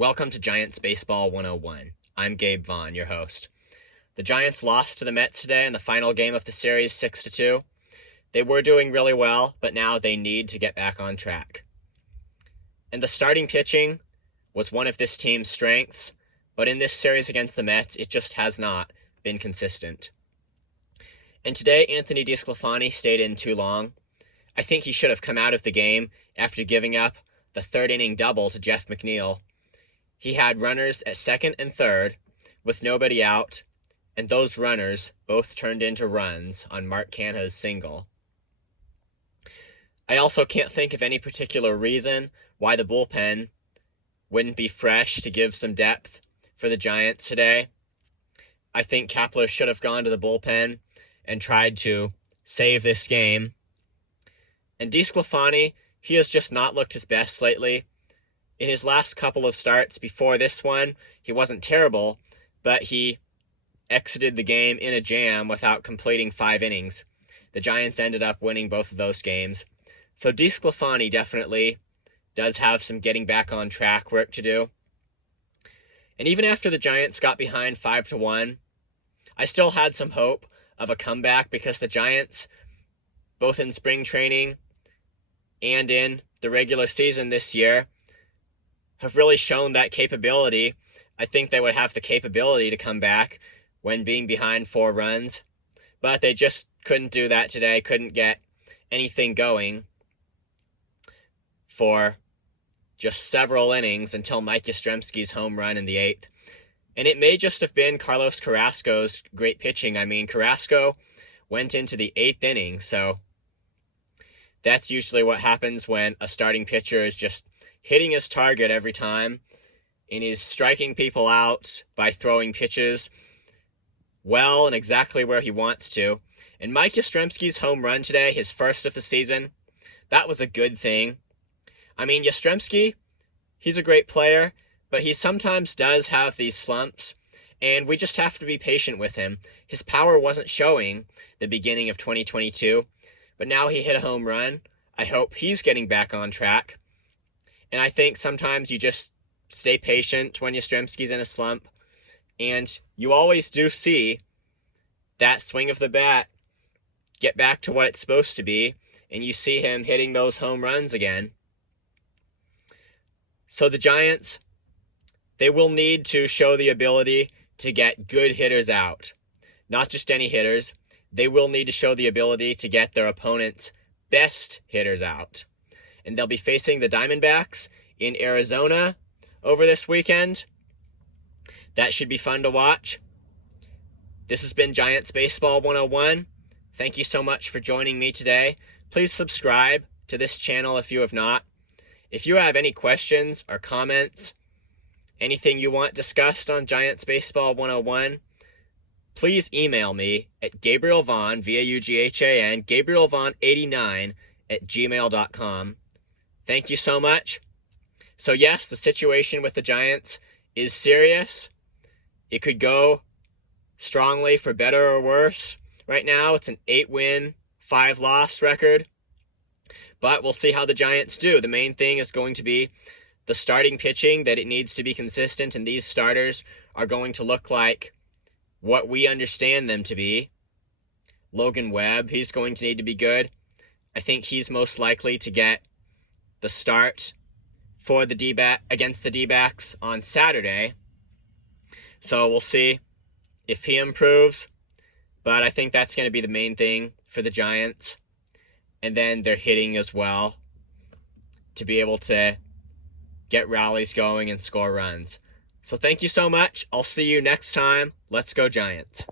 Welcome to Giants Baseball 101. I'm Gabe Vaughn, your host. The Giants lost to the Mets today in the final game of the series 6-2. They were doing really well, but now they need to get back on track. And the starting pitching was one of this team's strengths, but in this series against the Mets, it just has not been consistent. And today, Anthony DeSclafani stayed in too long. I think he should have come out of the game after giving up the third inning double to Jeff McNeil. He had runners at second and third with nobody out, and those runners both turned into runs on Mark Canha's single. I also can't think of any particular reason why the bullpen wouldn't be fresh to give some depth for the Giants today. I think Kepler should have gone to the bullpen and tried to save this game. And DeSclafani, he has just not looked his best lately. In his last couple of starts before this one, he wasn't terrible, but he exited the game in a jam without completing 5 innings. The Giants ended up winning both of those games. So DeSclafani definitely does have some getting back on track work to do. And even after the Giants got behind 5-1, I still had some hope of a comeback because the Giants, both in spring training and in the regular season this year, have really shown that capability. I think they would have the capability to come back when being behind 4 runs, but they just couldn't do that today, couldn't get anything going for just several innings until Mike Yastrzemski's home run in the 8th. And it may just have been Carlos Carrasco's great pitching. I mean, Carrasco went into the 8th inning, so that's usually what happens when a starting pitcher is just hitting his target every time and is striking people out by throwing pitches well and exactly where he wants to. And Mike Yastrzemski's home run today, his first of the season, that was a good thing. I mean, Yastrzemski, he's a great player, but he sometimes does have these slumps, and we just have to be patient with him. His power wasn't showing the beginning of 2022, but now he hit a home run. I hope he's getting back on track. And I think sometimes you just stay patient when Yastrzemski's in a slump, and you always do see that swing of the bat get back to what it's supposed to be, and you see him hitting those home runs again. So the Giants, they will need to show the ability to get good hitters out. Not just any hitters. They will need to show the ability to get their opponent's best hitters out. And they'll be facing the Diamondbacks in Arizona over this weekend. That should be fun to watch. This has been Giants Baseball 101. Thank you so much for joining me today. Please subscribe to this channel if you have not. If you have any questions or comments, anything you want discussed on Giants Baseball 101, please email me at Gabriel Vaughn, V-A-U-G-H-A-N, GabrielVaughn89@gmail.com. Thank you so much. So yes, the situation with the Giants is serious. It could go strongly for better or worse. Right now, it's an 8-win, 5-loss record. But we'll see how the Giants do. The main thing is going to be the starting pitching, that it needs to be consistent, and these starters are going to look like what we understand them to be. Logan Webb, he's going to need to be good. I think he's most likely to get the start for the against the D-backs on Saturday. So we'll see if he improves. But I think that's going to be the main thing for the Giants. And then they're hitting as well to be able to get rallies going and score runs. So thank you so much. I'll see you next time. Let's go Giants.